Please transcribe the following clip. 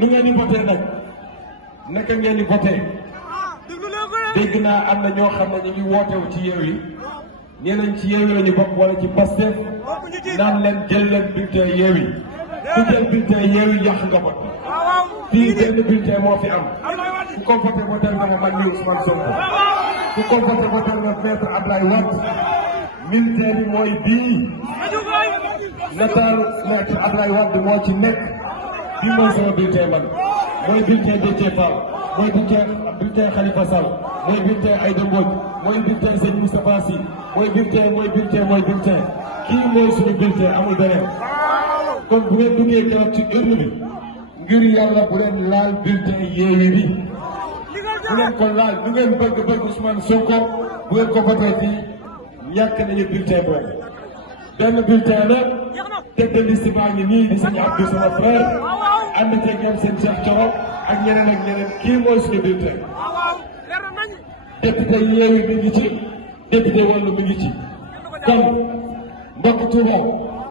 nu ngeen di voté nag naka ngeen di voté dégg naa am na ñoo xam ne ñu ngi wootewu ci Yewwi ñeneen ci Yewwi la ñu bokk wala ci Pastef naan leen jël leen bulletin Yewwi ku jël bulletin Yewwi yàq nga vote fii benn bulletin moo fi am ku ko voté voté nga man mii Ousmane Sonko ku ko voté voté nga maître Abdoulaye Wade bulletin bi mooy bii nataal maître Abdoulaye Wade moo ci nekk bii mooy sama bulletin man mooy bulletin Déthié Fall mooy bulletin Khalifa Sall mooy bulletin Aïda Mbodj mooy bulletin Sëñ Moustapha Sy mooy bulletin kii mooy suñu bulletin amul beneen kon bu ngeen duggee keroog ci urne bi ngir yàlla bu leen laal bulletin Yewwi bi bu leen ko laal du ngeen bëgg Ousmane Sonko bu ngeen ko voté fii ñàkk nañu bulletin boobu benn bulletin la tête de liste baa ngi nii di sëñ Abdou sama frère ànd ceeg ñoom seen Cheikh Thioro ak ñeneen kii mooy suñu bulletin député Yewwi mi ngi ci député Wallu mi ngi ci kon mbokk Touba